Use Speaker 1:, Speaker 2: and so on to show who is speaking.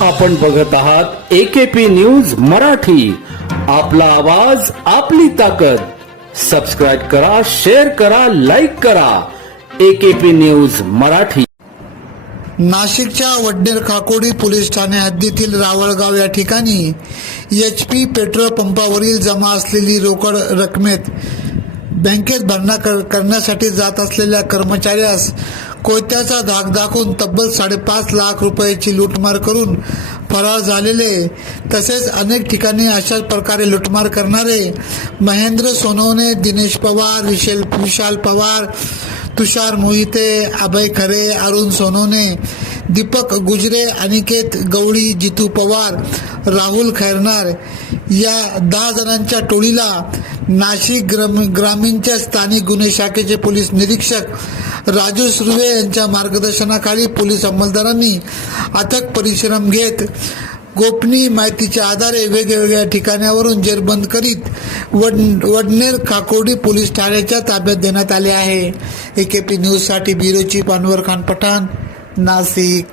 Speaker 1: आपण बघत आहात एकेपी न्यूज मराठी. आपला आवाज आपली ताकद. सबस्क्राईब करा शेअर करा लाईक करा. AKP news Marathi.
Speaker 2: नाशिकच्या वडनेर काकोडी पोलीस ठाणे हद्दीतील रावळगाव या ठिकाणी एच पी पेट्रोल पंपावरील जमा असलेली रोकड रकमेत बँकेत भरणा कर करण्यासाठी जात असलेल्या कर्मचाऱ्यास कोयत्याचा धाक दाखवून तब्बल साडेपाच लाख रुपयाची लूटमार करून फरार झालेले. तसेच अनेक ठिकाणी अशाच प्रकारे लूटमार करणारे महेंद्र सोनवणे दिनेश पवार विशेल विशाल पवार तुषार मोहिते अभय खरे अरुण सोनवणे दीपक गुजरे अनिकेत गवळी जितू पवार राहुल खैरनार या दहा जणांच्या टोळीला नाशिक ग्राम ग्रामीणच्या स्थानिक गुन्हे शाखेचे पोलीस निरीक्षक राजू सुर्वे यांच्या मार्गदर्शनाखाली पोलीस अंमलदारांनी अथक परिश्रम घेत गोपनीय माहितीच्या आधारे वेगवेगळ्या ठिकाणावरून जेरबंद करीत वड वडनेर काकोडी पोलीस ठाण्याच्या ताब्यात देण्यात आले आहे. ए के पी न्यूजसाठी ब्युरो चीफ अनवर खान पठाण नाशिक.